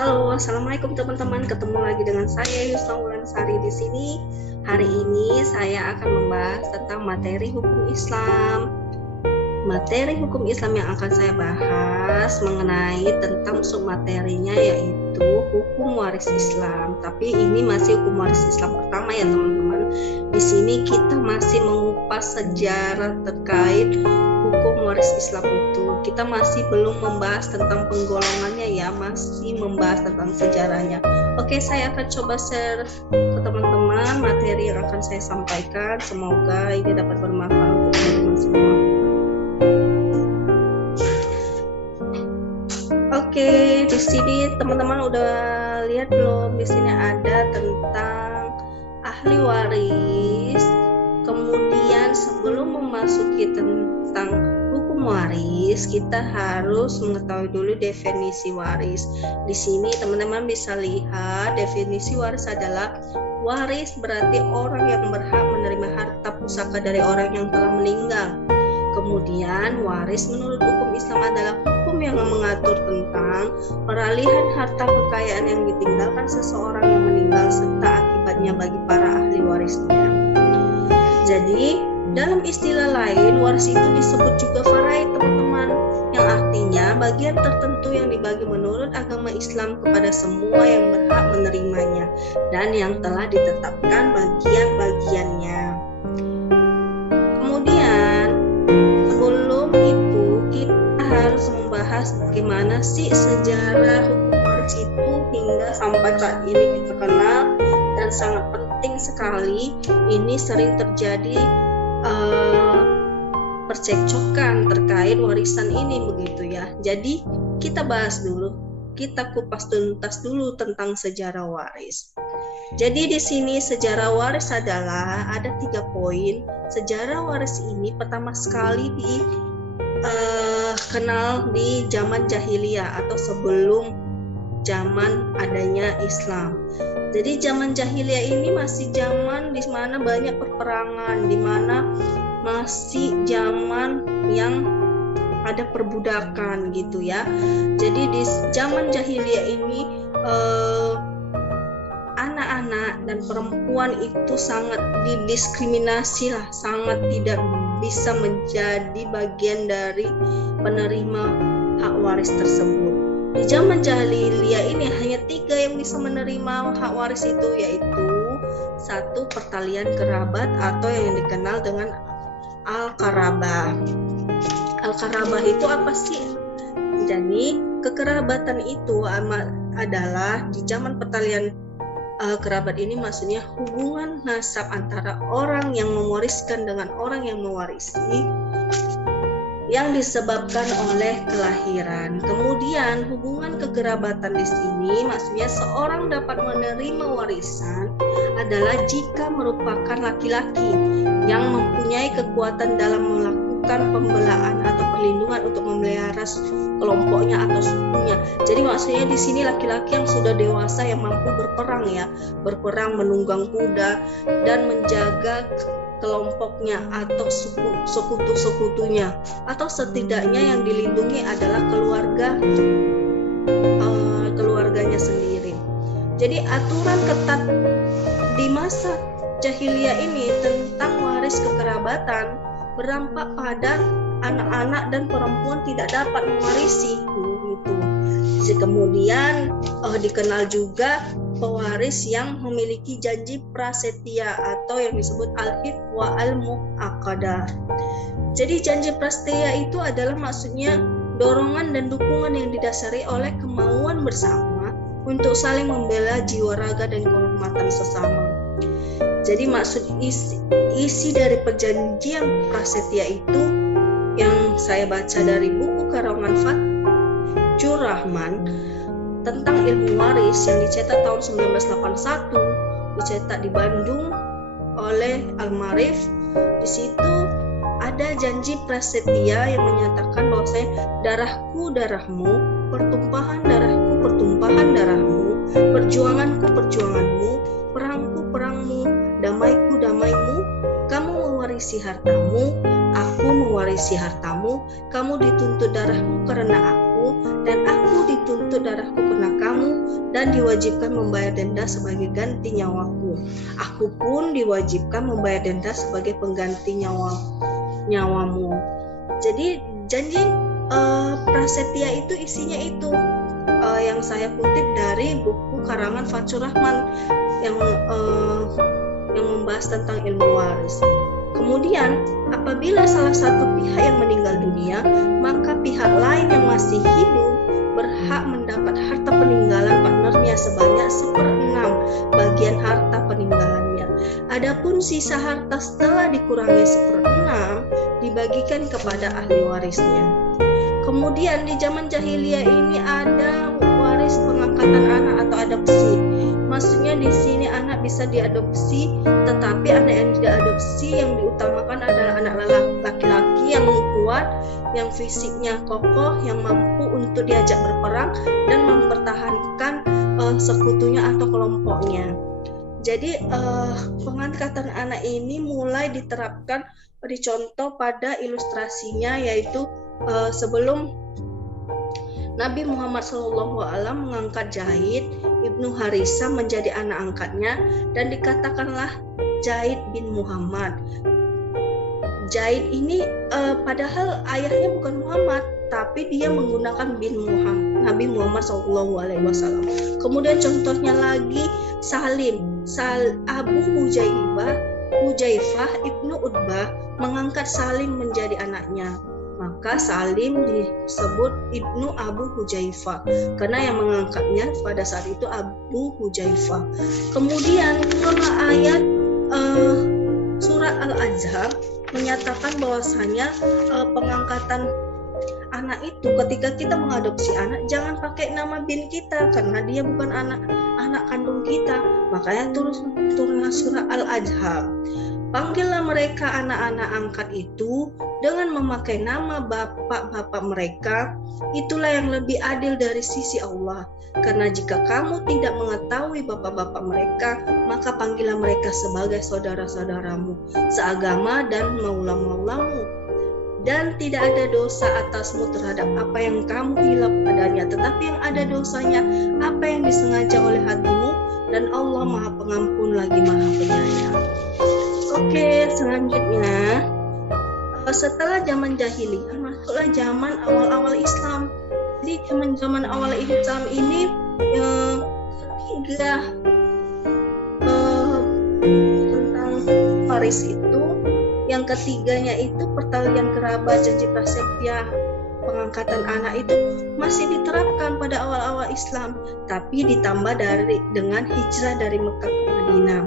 Halo, assalamualaikum teman-teman. Ketemu lagi dengan saya Yusra Wulansari di sini. Hari ini saya akan membahas tentang materi hukum Islam. Materi hukum Islam yang akan saya bahas mengenai tentang submaterinya yaitu hukum waris Islam. Tapi ini masih hukum waris Islam pertama ya teman-teman. Di sini kita masih mengupas sejarah terkait hukum waris Islam itu. Kita masih belum membahas tentang penggolongannya ya, masih membahas tentang sejarahnya. Oke, saya akan coba share ke teman-teman materi yang akan saya sampaikan. Semoga ini dapat bermanfaat untuk teman-teman semua. Oke, di sini teman-teman udah lihat belum? Di sini ada tentang ahli waris. Kemudian sebelum memasuki tentang hukum waris, kita harus mengetahui dulu definisi waris. Di sini teman-teman bisa lihat definisi waris adalah waris berarti orang yang berhak menerima harta pusaka dari orang yang telah meninggal. Kemudian waris menurut hukum Islam adalah hukum yang mengatur tentang peralihan harta kekayaan yang ditinggalkan seseorang yang meninggal serta akibatnya bagi para ahli warisnya. Jadi dalam istilah lain, waris itu disebut juga faraid teman-teman, yang artinya bagian tertentu yang dibagi menurut agama Islam kepada semua yang berhak menerimanya dan yang telah ditetapkan bagian-bagiannya. Kemudian sebelum itu kita harus membahas bagaimana sih sejarah hukum waris itu hingga sampai saat ini kita kenal dan sangat penting sekali. Ini sering terjadi percekcokan terkait warisan ini begitu ya. Jadi kita bahas dulu, kita kupas tuntas dulu tentang sejarah waris. Jadi di sini sejarah waris adalah ada 3 poin. Sejarah waris ini pertama sekali dikenal di zaman jahiliyah atau sebelum zaman adanya Islam. Jadi zaman jahiliyah ini masih zaman di mana banyak perperangan, di mana masih zaman yang ada perbudakan gitu ya. Jadi di zaman jahiliyah ini anak-anak dan perempuan itu sangat didiskriminasi lah, sangat tidak bisa menjadi bagian dari penerima hak waris tersebut. Di zaman jahiliyah ini hanya 3 yang bisa menerima hak waris itu, yaitu 1. Pertalian kerabat atau yang dikenal dengan al-qarabah. Al-qarabah itu apa sih? Jadi kekerabatan itu adalah di zaman pertalian kerabat ini maksudnya hubungan nasab antara orang yang mewariskan dengan orang yang mewarisi yang disebabkan oleh kelahiran. Kemudian hubungan kekerabatan di sini maksudnya seorang dapat menerima warisan adalah jika merupakan laki-laki yang mempunyai kekuatan dalam melakukan pembelaan atau perlindungan untuk memelihara kelompoknya atau sukunya. Jadi maksudnya di sini laki-laki yang sudah dewasa yang mampu berperang ya, berperang menunggang kuda dan menjaga kelompoknya atau sekutu-sekutunya, atau setidaknya yang dilindungi adalah keluarganya sendiri. Jadi aturan ketat di masa jahiliyah ini tentang waris kekerabatan berdampak pada anak-anak dan perempuan tidak dapat mewarisi gitu. Kemudian dikenal juga pewaris yang memiliki janji prasetia atau yang disebut al-hib wa al-mu'aqadah. Jadi janji prasetia itu adalah maksudnya dorongan dan dukungan yang didasari oleh kemauan bersama untuk saling membela jiwa raga dan kehormatan sesama. Jadi maksud isi dari perjanjian prasetia itu yang saya baca dari buku karangan Fathur Rahman tentang ilmu waris yang dicetak tahun 1981, dicetak di Bandung oleh Al-Marif. Di situ ada janji prasetia yang menyatakan bahwasanya darahku darahmu, pertumpahan darahku pertumpahan darahmu, perjuanganku perjuanganmu, perangku perangmu, damaiku damaimu, kamu mewarisi hartamu, aku mewarisi hartamu, kamu dituntut darahmu karena aku, dan aku dituntut darahku karena kamu, dan diwajibkan membayar denda sebagai ganti nyawaku. Aku pun diwajibkan membayar denda sebagai pengganti nyawamu. Jadi janji prasetya itu isinya itu yang saya kutip dari buku karangan Fathur Rahman yang membahas tentang ilmu waris. Kemudian apabila salah satu pihak yang meninggal dunia, maka pihak lain yang masih hidup berhak mendapat harta peninggalan partnernya sebanyak 1/6 bagian harta peninggalannya. Adapun sisa harta setelah dikurangi 1/6 dibagikan kepada ahli warisnya. Kemudian di zaman jahiliyah ini ada waris pengangkatan anak atau adopsi. Maksudnya di sini anak bisa diadopsi, tetapi anak yang diadopsi yang diutamakan adalah anak laki-laki yang kuat, yang fisiknya kokoh, yang mampu untuk diajak berperang dan mempertahankan sekutunya atau kelompoknya. Jadi pengangkatan anak ini mulai diterapkan, dicontoh pada ilustrasinya, yaitu sebelum Nabi Muhammad SAW mengangkat Zaid ibnu Harisah menjadi anak angkatnya, dan dikatakanlah Zaid bin Muhammad. Zaid ini padahal ayahnya bukan Muhammad, tapi dia menggunakan bin Nabi Muhammad SAW. Kemudian contohnya lagi Salim, Abu Hujaifah ibnu Utbah mengangkat Salim menjadi anaknya. Maka Salim disebut ibnu Abu Hujaifah karena yang mengangkatnya pada saat itu Abu Hujaifah. Kemudian ayat surat Al-Ahzab menyatakan bahwasanya pengangkatan anak itu ketika kita mengadopsi anak jangan pakai nama bin kita karena dia bukan anak kandung kita. Makanya turunlah surah Al-Ahzab. Panggillah mereka anak-anak angkat itu dengan memakai nama bapak-bapak mereka. Itulah yang lebih adil dari sisi Allah. Karena jika kamu tidak mengetahui bapak-bapak mereka, maka panggillah mereka sebagai saudara-saudaramu, seagama dan maula-maulamu. Dan tidak ada dosa atasmu terhadap apa yang kamu hilap padanya, tetapi yang ada dosanya apa yang disengaja oleh hatimu, dan Allah Maha Pengampun lagi Maha Penyayang. Oke, selanjutnya setelah zaman jahiliyah masuklah zaman awal-awal Islam. Jadi zaman awal Islam ini ketiga tentang waris itu, yang ketiganya itu pertalian kerabat, janji prasetya, pengangkatan anak itu masih diterapkan pada awal-awal Islam, tapi ditambah dengan hijrah dari Mekah ke Madinah.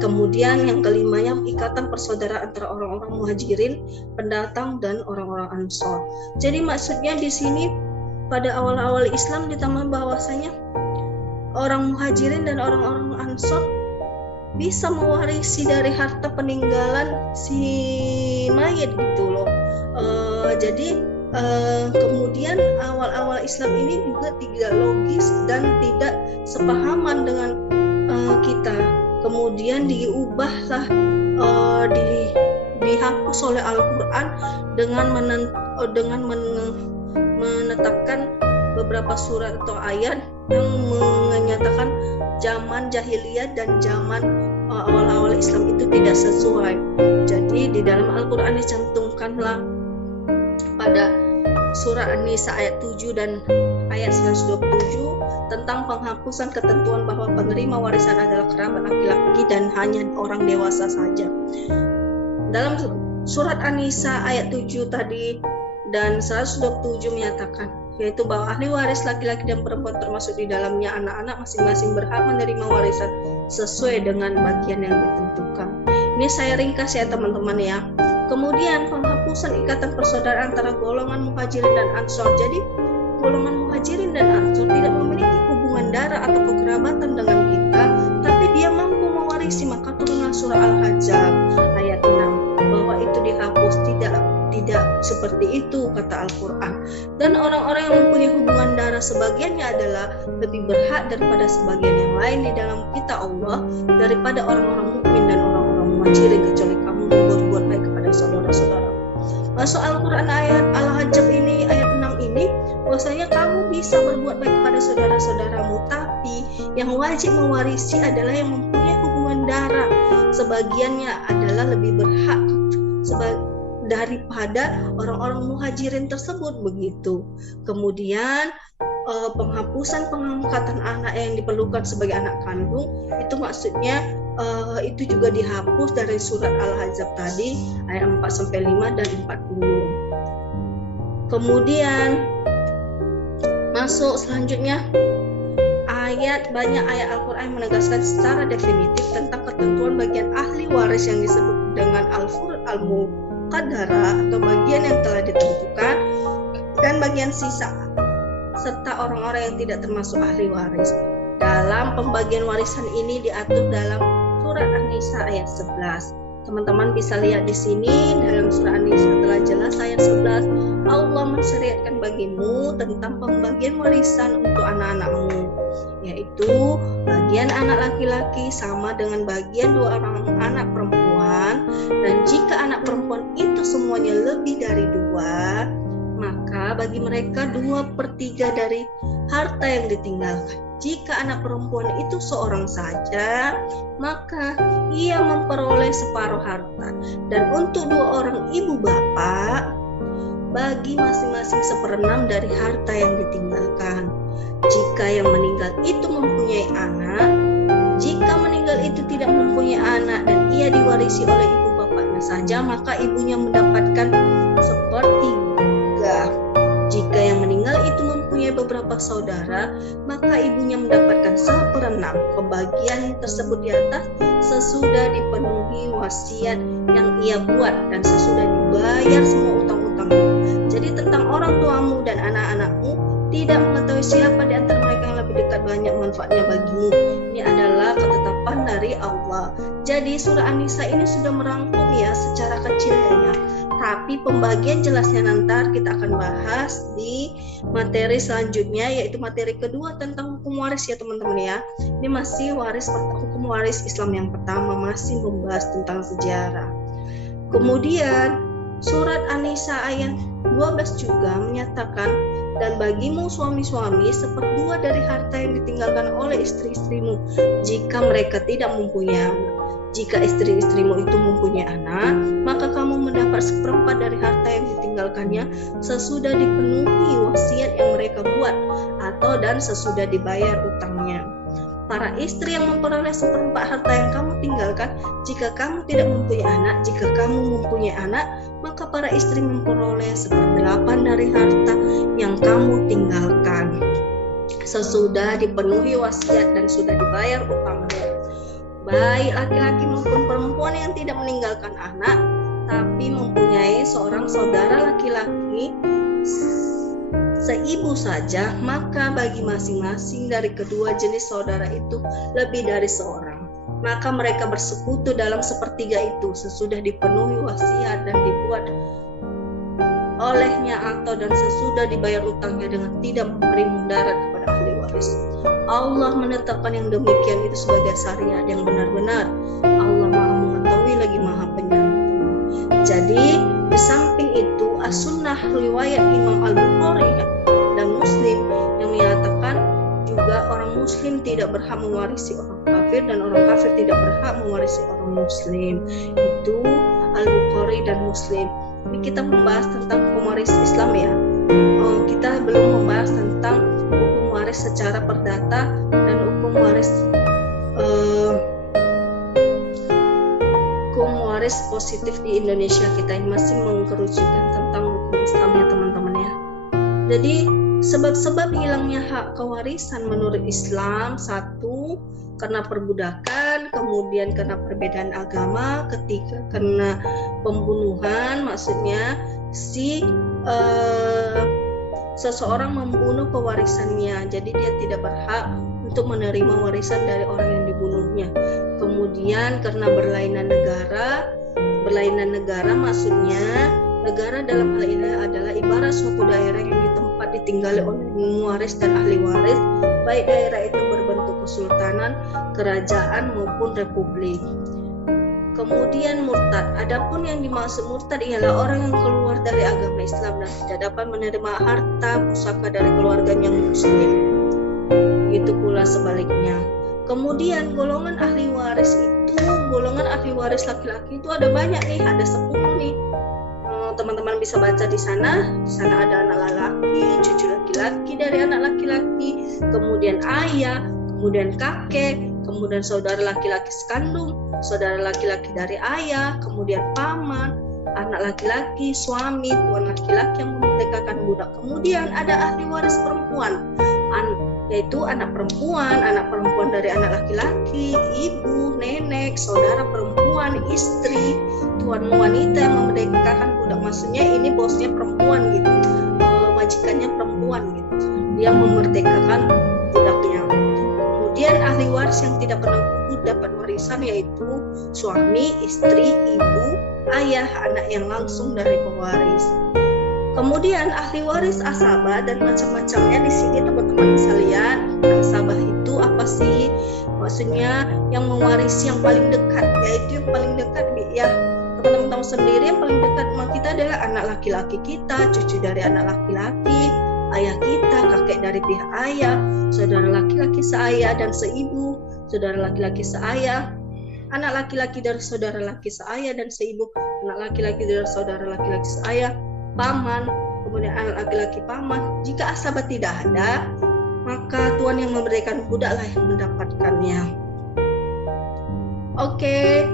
Kemudian yang kelimanya ikatan persaudaraan antara orang-orang muhajirin, pendatang, dan orang-orang Ansor. Jadi maksudnya di sini pada awal-awal Islam ditambah bahwasanya orang muhajirin dan orang-orang Ansor bisa mewarisi dari harta peninggalan si mayit gitu loh. Jadi kemudian awal-awal Islam ini juga tidak logis dan tidak sepahaman dengan kita. Kemudian diubahlah, dihapus oleh Al-Quran dengan menetapkan beberapa surat atau ayat yang menyatakan zaman jahiliyah dan zaman awal-awal Islam itu tidak sesuai. Jadi di dalam Al-Quran dicantumkanlah pada surah An-Nisa ayat 7 dan ayat 127 tentang penghapusan ketentuan bahwa penerima warisan adalah kerabat laki-laki dan hanya orang dewasa saja. Dalam surat An-Nisa ayat 7 tadi dan 127 menyatakan yaitu bahwa ahli waris laki-laki dan perempuan termasuk di dalamnya anak-anak masing-masing berhak menerima warisan sesuai dengan bagian yang ditentukan. Ini saya ringkas ya teman-teman ya. Kemudian penghapusan ikatan persaudaraan antara golongan muhajirin dan ansor. Jadi golongan muhajirin dan ansor tidak memiliki hubungan darah atau kekerabatan dengan kita, tapi dia mampu mewarisi. Maka turunlah surah Al-Ahzab ayat 6 bahwa itu dihapus. Tidak seperti itu kata Al-Quran. Dan orang-orang yang mempunyai hubungan darah sebagiannya adalah lebih berhak daripada sebagian yang lain di dalam kitab Allah daripada orang-orang mukmin dan orang-orang muhajirin, kecuali kamu berbuat baik kepada saudara-saudara. Masuk Al-Quran ayat Al-Ahzab ini ayat 6 ini bahwasanya kamu bisa berbuat baik kepada saudara-saudaramu, tapi yang wajib mewarisi adalah yang mempunyai hubungan darah. Sebagiannya adalah lebih berhak daripada orang-orang muhajirin tersebut begitu. Kemudian penghapusan pengangkatan anak yang diperlukan sebagai anak kandung itu maksudnya itu juga dihapus dari surat Al-Ahzab tadi ayat 4-5 dan 40. Kemudian masuk selanjutnya banyak ayat Al-Quran menegaskan secara definitif tentang ketentuan bagian ahli waris yang disebut dengan al-furud al-muqaddara atau bagian yang telah ditentukan dan bagian sisa serta orang-orang yang tidak termasuk ahli waris. Dalam pembagian warisan ini diatur dalam surat An-Nisa ayat 11. Teman-teman bisa lihat di sini dalam surah An-Nisa telah jelas ayat 11 Allah mensyariatkan bagimu tentang pembagian warisan untuk anak-anakmu, yaitu bagian anak laki-laki sama dengan bagian 2 orang anak perempuan, dan jika anak perempuan itu semuanya lebih dari 2, maka bagi mereka 2/3 dari harta yang ditinggalkan. Jika anak perempuan itu seorang saja, maka ia memperoleh separuh harta. Dan untuk 2 orang ibu bapak, bagi masing-masing 1/6 dari harta yang ditinggalkan. Jika yang meninggal itu mempunyai anak, jika meninggal itu tidak mempunyai anak dan ia diwarisi oleh ibu bapaknya saja, maka ibunya mendapatkan 1/3. Jika yang meninggal itu mempunyai beberapa saudara, maka ibunya mendapatkan 1/6. Pembagian tersebut di atas sesudah dipenuhi wasiat yang ia buat dan sesudah dibayar semua utang-utangmu. Jadi tentang orang tuamu dan anak-anakmu, tidak mengetahui siapa di antara mereka yang lebih dekat banyak manfaatnya bagimu. Ini adalah ketetapan dari Allah. Jadi surah An-Nisa ini sudah merangkum ya secara kecil ya. Tapi pembagian jelasnya nanti kita akan bahas di materi selanjutnya, yaitu materi kedua tentang hukum waris ya teman-teman ya. Ini masih hukum waris Islam yang pertama, masih membahas tentang sejarah. Kemudian surat An-Nisa ayat 12 juga menyatakan, dan bagimu suami-suami 1/2 dari harta yang ditinggalkan oleh istri-istrimu jika mereka tidak mempunyai anak. Jika istri-istrimu itu mempunyai anak, maka kamu mendapat 1/4 dari harta yang ditinggalkannya sesudah dipenuhi wasiat yang mereka buat atau dan sesudah dibayar utangnya. Para istri yang memperoleh 1/4 harta yang kamu tinggalkan, jika kamu tidak mempunyai anak, jika kamu mempunyai anak, maka para istri memperoleh 1/8 dari harta yang kamu tinggalkan sesudah dipenuhi wasiat dan sudah dibayar utangnya. Baik laki-laki maupun perempuan yang tidak meninggalkan anak tapi mempunyai seorang saudara laki-laki seibu saja, maka bagi masing-masing dari kedua jenis saudara itu lebih dari seorang, maka mereka bersekutu dalam 1/3 itu sesudah dipenuhi wasiat dan dibuat olehnya atau dan sesudah dibayar utangnya dengan tidak memberi mudarat kepada ahli waris. Allah menetapkan yang demikian itu sebagai syariat yang benar-benar. Allah Maha mengetahui lagi Maha penyayang. Jadi di samping itu as-sunnah riwayat Imam Al-Bukhari dan Muslim yang menyatakan juga orang muslim tidak berhak mewarisi orang kafir dan orang kafir tidak berhak mewarisi orang muslim. Itu Al-Bukhari dan Muslim. Ini kita membahas tentang hukum waris Islam ya. Kita belum membahas tentang hukum waris secara perdata dan hukum waris positif di Indonesia. Kita ini masih mengkerucutkan tentang hukum Islam ya teman-teman ya. Jadi sebab-sebab hilangnya hak kewarisan menurut Islam, 1 karena perbudakan, kemudian karena perbedaan agama, ketiga karena pembunuhan, maksudnya seseorang membunuh pewarisannya, jadi dia tidak berhak untuk menerima warisan dari orang yang dibunuhnya. Kemudian karena berlainan negara maksudnya negara dalam hal ini adalah ibarat suatu daerah yang ditinggali oleh muwaris dan ahli waris, baik daerah itu berbentuk kesultanan, kerajaan maupun republik. Kemudian murtad. Adapun yang dimaksud murtad ialah orang yang keluar dari agama Islam dan tidak dapat menerima harta pusaka dari keluarganya yang muslim. Begitu pula sebaliknya. Kemudian golongan ahli waris laki-laki itu ada banyak nih, ada 10 nih. Teman-teman bisa baca di sana. Di sana ada anak laki-laki, cucu laki-laki dari anak laki-laki, kemudian ayah, kemudian kakek, kemudian saudara laki-laki sekandung, saudara laki-laki dari ayah, kemudian paman, anak laki-laki, suami, tuan laki-laki yang memerdekakan budak. Kemudian ada ahli waris perempuan, yaitu anak perempuan dari anak laki-laki, ibu, nenek, saudara perempuan, istri, tuan wanita yang memerdekakan budak. Maksudnya ini bosnya perempuan gitu, majikannya perempuan gitu, dia memerdekakan budaknya. Kemudian ahli waris yang tidak pernah gugur dapat warisan yaitu suami, istri, ibu, ayah, anak yang langsung dari pewaris. Kemudian ahli waris asabah dan macam-macamnya. Di sini teman-teman bisa lihat asabah itu apa sih? Maksudnya yang mewarisi yang paling dekat, yaitu yang paling dekat ya. Teman-teman tahu sendiri yang paling dekat sama kita adalah anak laki-laki kita, cucu dari anak laki-laki, ayah kita, kakek dari pihak ayah, saudara laki-laki seayah dan seibu, saudara laki-laki seayah, anak laki-laki dari saudara laki seayah dan seibu, anak laki-laki dari saudara laki-laki seayah, paman, kemudian anak laki-laki paman. Jika asabah tidak ada, maka tuan yang memberikan budaklah yang mendapatkannya. Oke,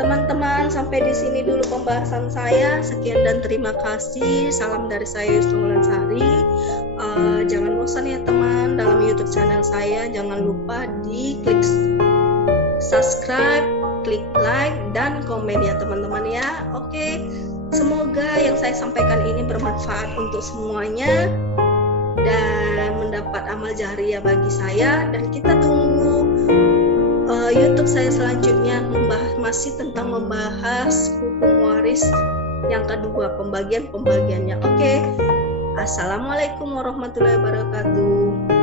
teman-teman, sampai di sini dulu pembahasan saya. Sekian dan terima kasih. Salam dari saya Yusuf Sari. Jangan bosan ya teman dalam YouTube channel saya. Jangan lupa di klik subscribe, klik like dan komen ya teman-teman ya. Oke. Semoga yang saya sampaikan ini bermanfaat untuk semuanya dan mendapat amal jariah bagi saya. Dan kita tunggu YouTube saya selanjutnya masih tentang membahas hukum waris yang kedua, pembagiannya. Oke. Assalamualaikum warahmatullahi wabarakatuh.